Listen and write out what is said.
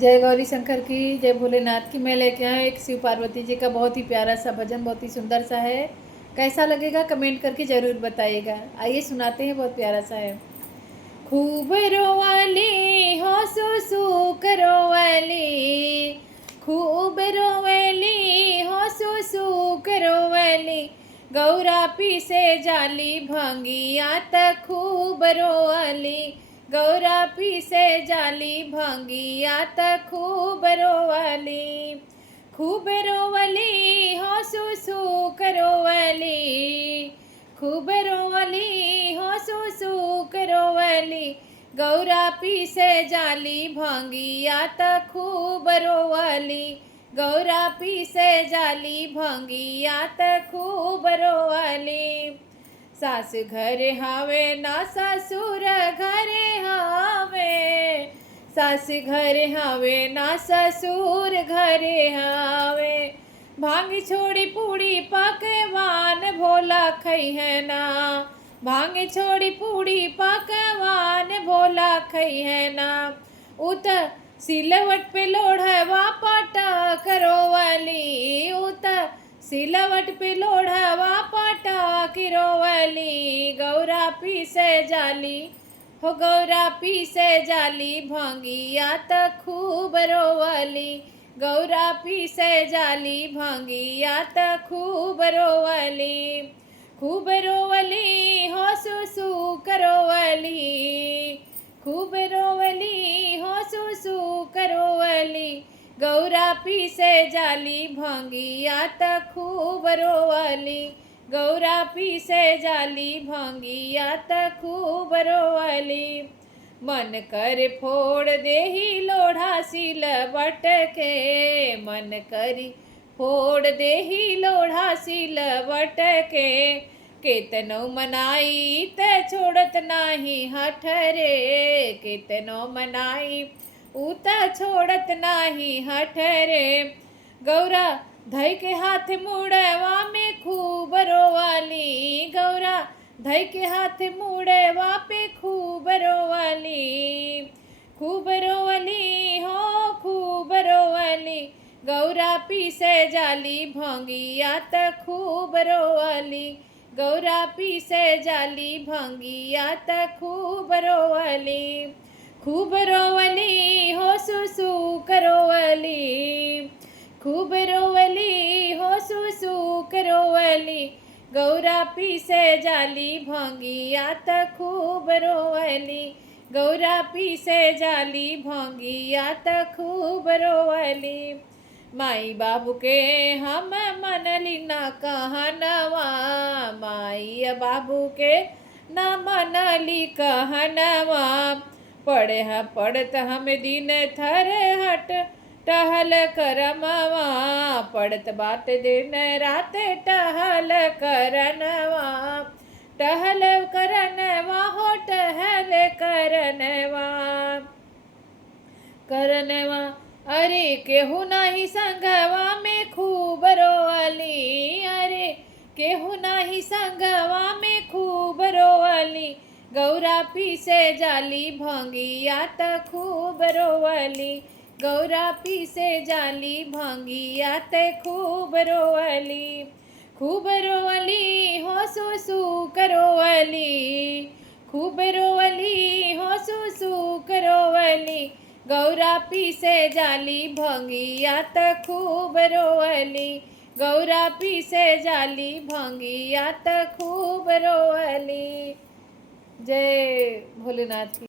जय गौरी शंकर की, जय भोलेनाथ की। मैं लेके आया एक शिव पार्वती जी का बहुत ही प्यारा सा भजन, बहुत ही सुंदर सा है। कैसा लगेगा कमेंट करके ज़रूर बताइएगा। आइए सुनाते हैं, बहुत प्यारा सा है। खूब रोवाली हो सुसु करोवाली, खूब रोवली हो सुसु करोवाली, गौरा पीसे जाली भांगिया त खूब रोवाली, गौरा पीसे जाली भांगिया त खूब रोवाली, खूब रोवली हो सुसु करोवली, खूब रोवली हो सुसु करोवली, गौरा पीसे जाली भांगिया त खूब रोवली, गौरा पीसे जाली भांगिया त खूब रोवली। सास घर हावे ना ससुर घरे हावे, सास घर हावे ना ससुर घरे हावे, भांग छोड़ी पूड़ी पकवान भोला खई है ना, भांग छोड़ी पूड़ी पकवान भोला खई है ना, उत सिलवट पे लोढ़वा पाटा करोवली, उत सिलवट पे लोढ़वा पाटा किरोवली, गौरा पीसे जाली हो गौरा पीसे जाली भांगिया त खूब रोवली, गौरा पीसे जाली भांगिया त खूब रोवली, खूब रोवली हो सुसु करोवली, खूब रोवली हो सुसु करोवली, गौरा पीसे जाली भांगिया त खूब रोवली, गौरा पीसे जाली भांगिया त खूब रोवली। मन कर फोड़ देही लोढ़ा सिलवट के, मन करी फोड़ देही लोढ़ा सिलवट के, केतनो मनाई त छोड़त नाही हठ रे, केतनो मनाई उत छोड़त नाही हठ रे, गौरा धई के हाथ मुड़वा में खूब रोवाली, गौरा धई के हाथ मुड़वा पे खूब रोवाली, खूब रोवली हो खूब रोवली, गौरा पीसे जाली भांगिया त खूब रोवली, गौरा पीसे जाली भांगिया त खूब रोवली, खूब रोवली हो सुसु करोवली, खूब रोवली हो सुसु करोवली, गौरा पीसे जाली भांगिया त खूब रोवली, गौरा पीसे जाली भांगिया त खूब रोवली। माई बाबू के हम मनली ना कहनवा, माई बाबू के ना मनली कहनवा, पढ़े पढ़त हम दिन थर हट टहल करमवा, पढ़त बाट दिन रात टहल करनवा, टहल करनवा हो टहल करनवा, करनवा अरे केहू नाही संगवा में खूब रोवली, अरे केहू नाही संगवा में खूब रोवली, गौरा पीसे जाली भांगिया त खूब रोवली, गौरा पीसे जाली भांगिया त खूब रोवली, खूब रोवली हो सुसु करोवली, खूब रोवली हो सुसु करोवली, गौरा पीसे जाली भांगिया त खूब रोवली, गौरा पीसे जाली भांगिया त खूब रोवली। जय भोलेनाथ की।